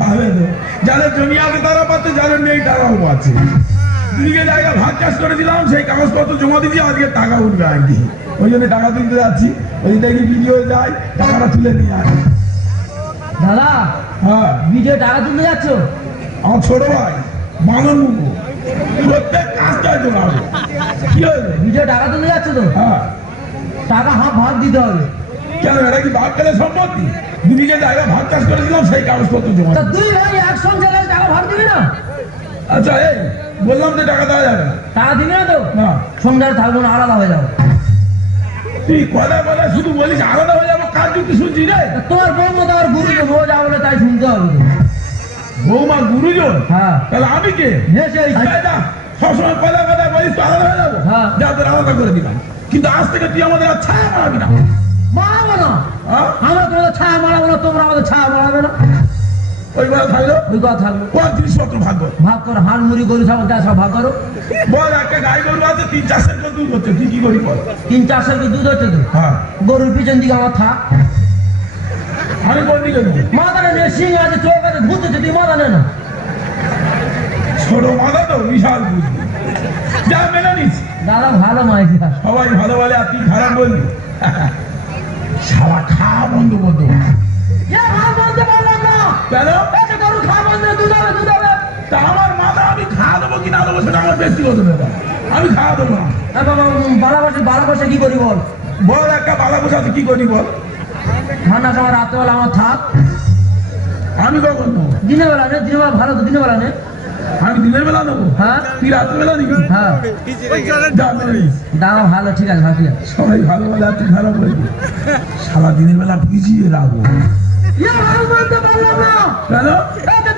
পাবে তো, যাদের জমি আছে তারা পাচ্ছে, যাদের নেই তারাও পাচ্ছে। দুদিকে জায়গা ভাগ চাষ করে দিলাম, সেই কাগজপত্র জমা দিচ্ছি, আজকে টাকা উঠবে আর কি। ওই জন্য টাকা তুলতে যাচ্ছি, ওই দেখি ভিডিও যায়, টাকাটা তুলে নিয়ে আসি। দাদা হ্যাঁ, ভিডিও টাকা তুলতে যাচ্ছ? আমার ছোট ভাই মানন মুখো প্রত্যেক কাজটাই তো পাবে। কি হয়েছে? ভিডিও টাকা তুলতে যাচ্ছ তো? হ্যাঁ, টাকা হাফ ভাগ দিতে হবে। কেন এটা কি ভাগ গেলে সম্পত্তি? দুদিকে জায়গা ভাগ চাষ করে দিলাম, সেই কাগজপত্র জমা তা দিলাম। দুই ভাই একসঙ্গে গেলে টাকা ভাগ দিবি না? আচ্ছা, এই বললাম যে টাকা দেওয়া যাবে না। টাকা দিবি না তো? না, সন্ধ্যায় থাকবো না, আলাদা হয়ে যাবো। তুই কথা কথা শুধু বলিস আলাদা হয়ে যাবো, কার যুক্তি শুনছি রে? তা তোমার বৌমা তো আমার গুরু বউ যা বলে তাই শুনতে হবে তো। বৌমা গুরুজন? হ্যাঁ। তাহলে আমি কে? সবসময় কথা কথা বলিস তো আলাদা হয়ে যাবো। হ্যাঁ। যা তোর আলাদা করে দিলাম, কিন্তু আজ থেকে তুই আমাদের আর ছায়া মারাবি না। মারাবো না? হ্যাঁ? আমরা তোমাদের ছায়া মারাবো না, তোমরা আমাদের ছায়া মারাবে না। ওই বেলা থাকলো ওই কথা থাকবো। কোন জিনিসপত্র ভাগ কর? ভাগ করো, হাঁড় মুড়ি গরু ছাগল যা সব ভাগ করো। বল, একটা গাই গরু আছে, 3-4 সের দুধ হচ্ছে, তুই কি করি বল? 3-4 সের দুধ হচ্ছে তো? হ্যাঁ। গরুর পিছন দিকে আমার থাক। আমি কোন দিকে নেবো? মাথা নে, সিং আছে, চোখ আছে, ভূত আছে, তুই মাথা নে না। ছোট মাথা তো, বিশাল বুদ্ধি। যা মেনে নিস। দাদা ভালো মাইছি। সবাই ভালো বলে আর তুই খারাপ বললি। সারা খাওয়া বন্ধ করতো। বলতে পারলাম না কেন? গরু খাওয়া বন্ধ, দুধ হবে, দুধ হবে। তা আমার মাথা আমি খাওয়া দেবো কি না দেবো সেটা আমার ব্যক্তিগত ব্যাপার, আমি খাওয়া দেবো না। বালা বসে কি করি বল? বল, একটা বালা বসাতে কি করি বল? ঠান্ডা সময় রাত্রেবেলা আমার থাক। আমি কখন নেবো? দিনের বেলা নে, দিনের বেলা ভালো তো, দিনের বেলা নে। আমি দিনের বেলা নেবো? হ্যাঁ। তুই রাত্রেবেলা নিবি? হ্যাঁ। যা মেনে নিস। দাও ভালো, ঠিক আছে, ঠিক আছে। সবাই ভালো বলে আর তুই খারাপ বলবি। সারা দিনের বেলা ভিজিয়ে রাখবো। বলতে পারলাম না কেন?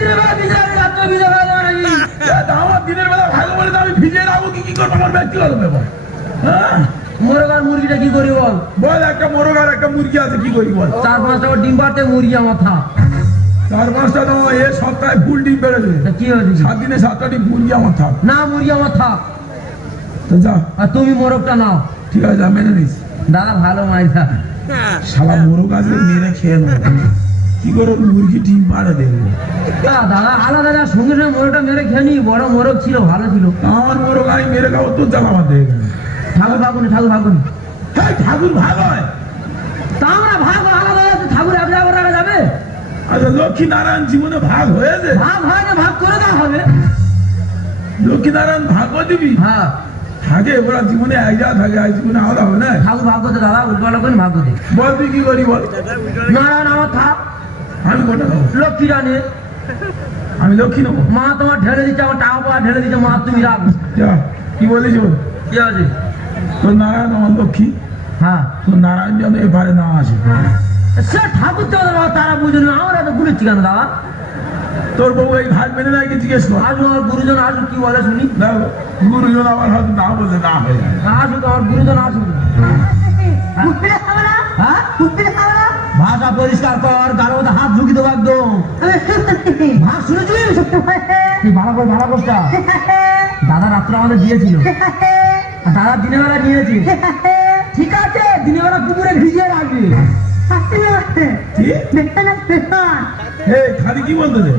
দিনের বেলা ভিজে যাবে, রাত্রে ভিজে যাবে নাকি? আমার দিনের বেলা ভালো বলে তো আমি ভিজিয়ে রাখবো, কি করবো আমার ব্যক্তিগত ব্যাপার। হ্যাঁ, মোরগার মুরগিটা কি করি বল? বল, একটা মোরগ আর একটা মুরগি আছে, কি করি বল? 4-5টা ডিম পাড়তে মুরগি আমার থাক। 4-5টা তো এ সপ্তাহে ফুল ডিম বেড়েছে। তা কি হয়েছে? 7 দিনে 7টা ডিম মুরগি আমার থাক। না, মুরগি আমার থাক। তো যা, আর তুমি মোরগটা নাও। ঠিক আছে, যা মেনে নিস। দাদা ভালো মাইছা। শালা মোরগ আছে, মেরে খেয়ে নেবো। কি করে মুরগি ডিম পাড়ে দেখবো? দাদা আলাদা যা সঙ্গে সঙ্গে মোরগটা মেরে খেয়ে নি, বড় মোরগ ছিল, ভালো ছিল। আমার মোরগ আমি মেরে খাবো, তোর জ্বালা আমার দেখে। ঠাকুর ভাগুনি, ঠাকুর ভাগুনি। হ্যাঁ, ঠাকুর ভাগ হয়? তা আমরা ভাগ আলাদা আছে, ঠাকুর এক জায়গায় রাখা যাবে? আচ্ছা, লক্ষ্মী নারায়ণ জীবনে ভাগ হয়েছে? ভাগ হয় না, ভাগ করে দেওয়া হবে। লক্ষ্মী নারায়ণ ভাগ দিবি? হ্যাঁ, থাকে, ওরা জীবনে এক জায়গা থাকে, এক জীবনে আলাদা হবে না। ঠাকুর ভাগ করতে দাদা উল্টো করে ভাগ করতে। বল, তুই কি করি বল? নারায়ণ আমার থাক, আমি কোনটা নেবো? লক্ষ্মী রানে। আমি লক্ষ্মী নেবো? মা তোমার ঢেলে দিচ্ছে, আমার টাকা পয়সা ঢেলে দিচ্ছে, মা তুমি রাখো। যা, কি বলিস বল? কি আছে? তোর নারায়ণ আমার লক্ষ্মী, হ্যাঁ, তোর নারায়ণ যেন এবারে না আসে। সে ঠাকুর চাঁদের বাবা, তারা বুঝলি আমরা তো গুলিচ্ছি কেন দাদা? তোর বউ এই ভাগ মেনে নেয় কি জিজ্ঞেস কর। আসুক আমার গুরুজন, আসুক, কি বলে শুনি। দেখো, গুরুজন আমার হয়তো না বললে না হয়ে যায়। আসুক আমার গুরুজন, আসুক। হ্যাঁ, ভাষা পরিষ্কার কর, গাড়ো হাত ঝুঁকি দেবো একদম। ভাগ শুনেছিস? তুই ভালো করে ভালো করটা। দাদা রাত্রে আমাদের দিয়েছিল, আর দাদা দিনের বেলা নিয়েছি। ঠিক আছে, দিনের বেলা পুকুরে ভিজিয়ে রাখবি। এই খালি কি বলতে রে?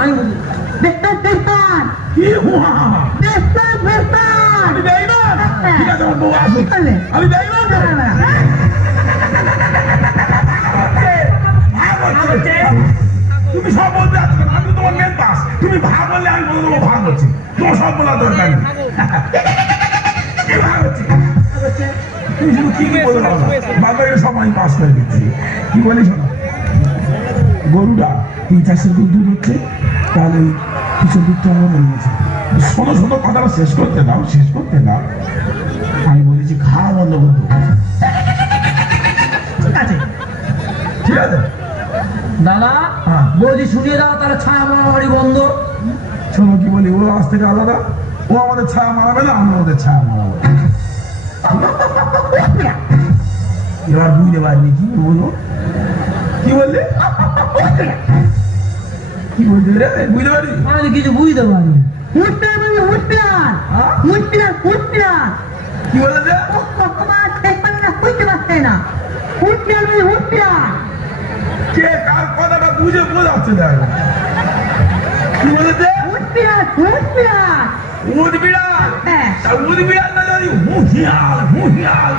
আমি বলি কি হুহা হা হা? আমি দেই না। ঠিক আছে, আমার বউ আসুক। আমি দেই না। তুমি সব বলতে আছো কেন? আমি তো তোমার মেন পাস। তুমি ভাগ বললে আমি বলে দেবো ভাগ হচ্ছে। তোমার সব বলার দরকার নেই। কি ভাগ হচ্ছে? তুমি শুধু কি কি বলে দাও না। বাবাকে সব আমি পাস করে দিচ্ছি। কি বলি শোনো, গরুটা 3-4 সের দুধ হচ্ছে, তাহলে কিছু দুধটা আমার মনে গেছে। শোনো শোনো, কথাটা শেষ করতে দাও, শেষ করতে দাও। আমি বলেছি খাওয়া বন্ধ করতে। ঠিক আছে, ঠিক আছে দাদা। হ্যাঁ। বৌদি শুনিয়ে দাও, তাহলে ছায়া মারামারি বন্ধ। শোনো কি বলি, ও আজ থেকে আলাদা। ও আমাদের ছায়া মারাবে না, আমরা ওদের ছায়া মারাবো। এবার বুঝতে পারিনি কি বলবো। কি বললি? কি বললি রে? বুঝতে পারি? আমি তো কিছু বুঝতে পারি। কি বলে যে? কে কার কথাটা বুঝে বোঝাচ্ছে দেখো কি বলেছে উঠ বিড়াল তা উঠ বিড়াল না যদি হুঁহিয়াল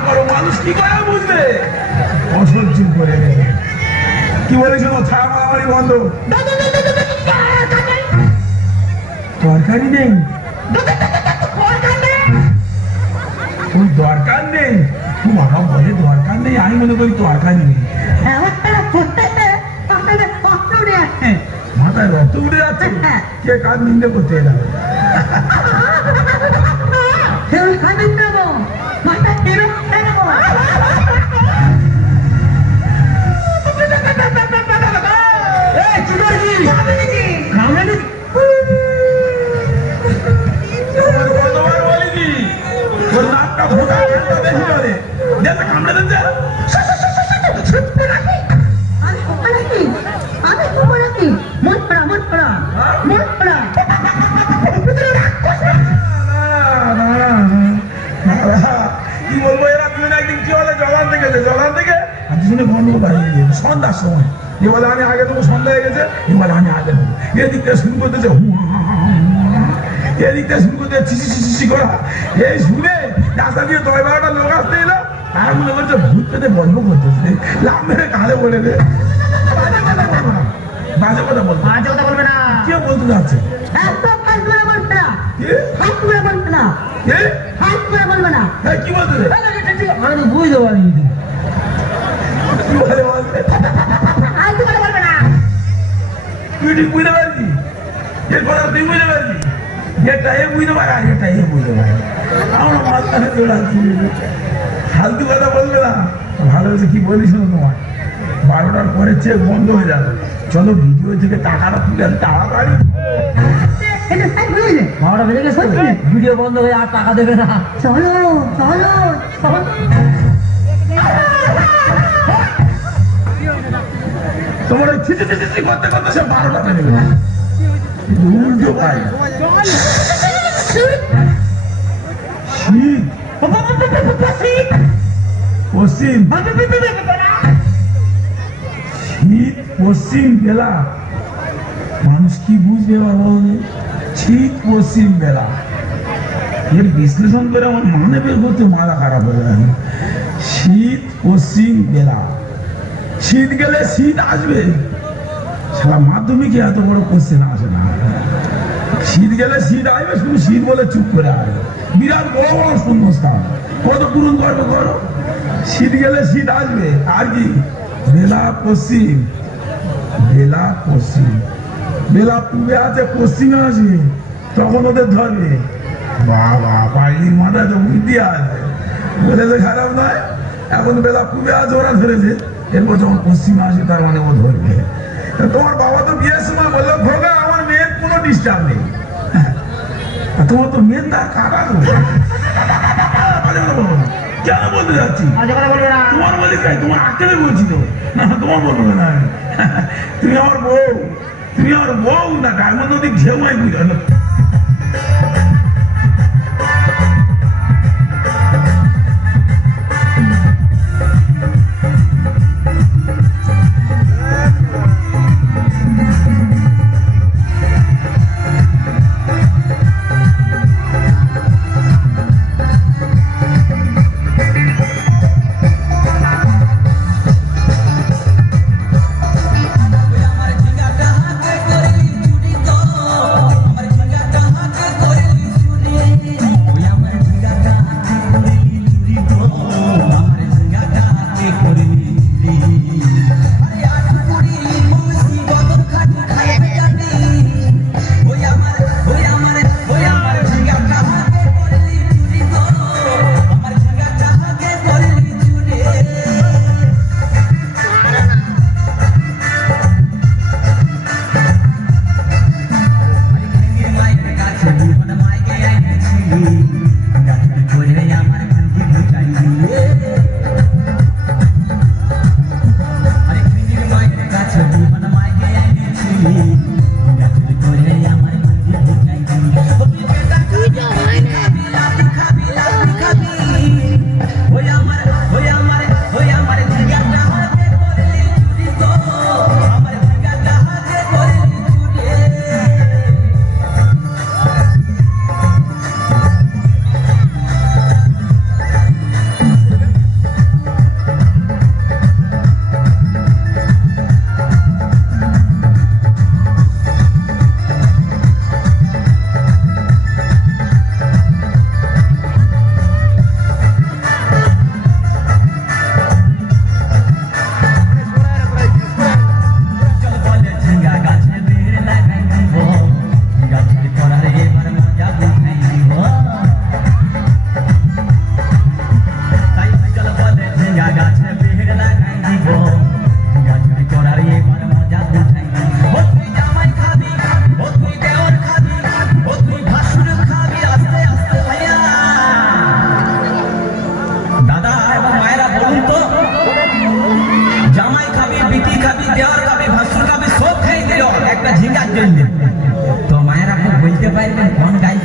করো মানুষ কি করে বুঝবে অসহ্য করে নেবে কি বলেছিল ছাড়া মারামারি বন্ধ তরকারি নেই ওই দরকার নেই বাবা বলে দরকার নেই আমি মনে করি তরকারি নেই মাথায় রক্ত উঠে যাচ্ছে কে কার নিন্দে করতে এলাম কতবার বলিনি তোর নাকটা ফোটা বেশি করে দেখে কামড়ে দিচ্ছে কি বলবো এরা তুমি একদিন কি হলে জলান থেকে আর দুজনে গন্ডগোল বাড়িয়ে দিয়ে সন্ধ্যার সময় এবারে আমি আগে দেবো সন্ধ্যা হয়ে গেছে এবারে আমি আগে দেবো এদিক থেকে শুরু করতেছে এদিক থেকে শুরু করতে চিচি করা এই শুনে রাস্তা দিয়ে 10-12টা লোক আসতে এলো আর মনে করছে ভূত পেতে গল্প করতেছে লাভ মেরে কালে বলে দে বাজে কথা বলবে না কে বলতে যাচ্ছে কি বলতে আমি তো বুঝতে পারিনি কি বলে বলতে তুই ঠিক বুঝতে পারবি এর কথা তুই বুঝতে পারবি এটা এ বুঝতে পারে আর এটা এ বুঝতে পারে আমার মাথায় চড়াচ্ছি ফালতু কথা বলবে না ভালো হয়েছে কি বলিস না তোমার 12টার পরে চেক বন্ধ হয়ে যাবে চলো ভিডিও থেকে টাকাটা তুলে তাড়াতাড়ি বারোটা বেজে গেছে ভিডিও বন্ধ হয়ে আর টাকা দেবে না চলো তোমার ওই ছিচি করতে করতে সে 12টা বেজে গেছে উল্টো পাই শীত পশ্চিম শীত পশ্চিম বেলা মানুষ কি বুঝবে বাবা শীত পশ্চিম বেলা এর বিশ্লেষণ করে আমার মানে বের করতে মাথা খারাপ হয়ে যায় শীত পশ্চিম বেলা শীত গেলে শীত আসবে সারা মাধ্যমিকে এত বড় কোশ্চেন আসে না শীত গেলে শীত আসবে শুধু শীত বলে চুপ করে আসবে বিরাট বড় বড় শূন্যস্থান কত পূরণ করবে করো শীত গেলে শীত আসবে আর কি বেলা পশ্চিম বেলা পূবে আছে পশ্চিমে আসবে তখন ওদের ধরবে বাবা পাইলির মাথায় তো বুদ্ধি আছে বলেছে খারাপ নয় এখন বেলা পূবে আছে ওরা ধরেছে এরপর যখন পশ্চিমে আসে তার মানে ও ধরবে তোমার বাবা তো বিয়ের সময় বললো ভোগা আমার মেয়ের কোনো ডিস্টার্ব নেই তোমার তো মেয়ের তার কাটা কেন বলতে যাচ্ছি তোমার বলি তাই তোমার আকেলে বলছি তো না তোমার বলবো না তুমি আমার বউ না তার মধ্যে ওদিক ঝেউমাই বুঝো গাইবার জন্য। তো মায়েরা খুব বলতে পারবেন কোন গাই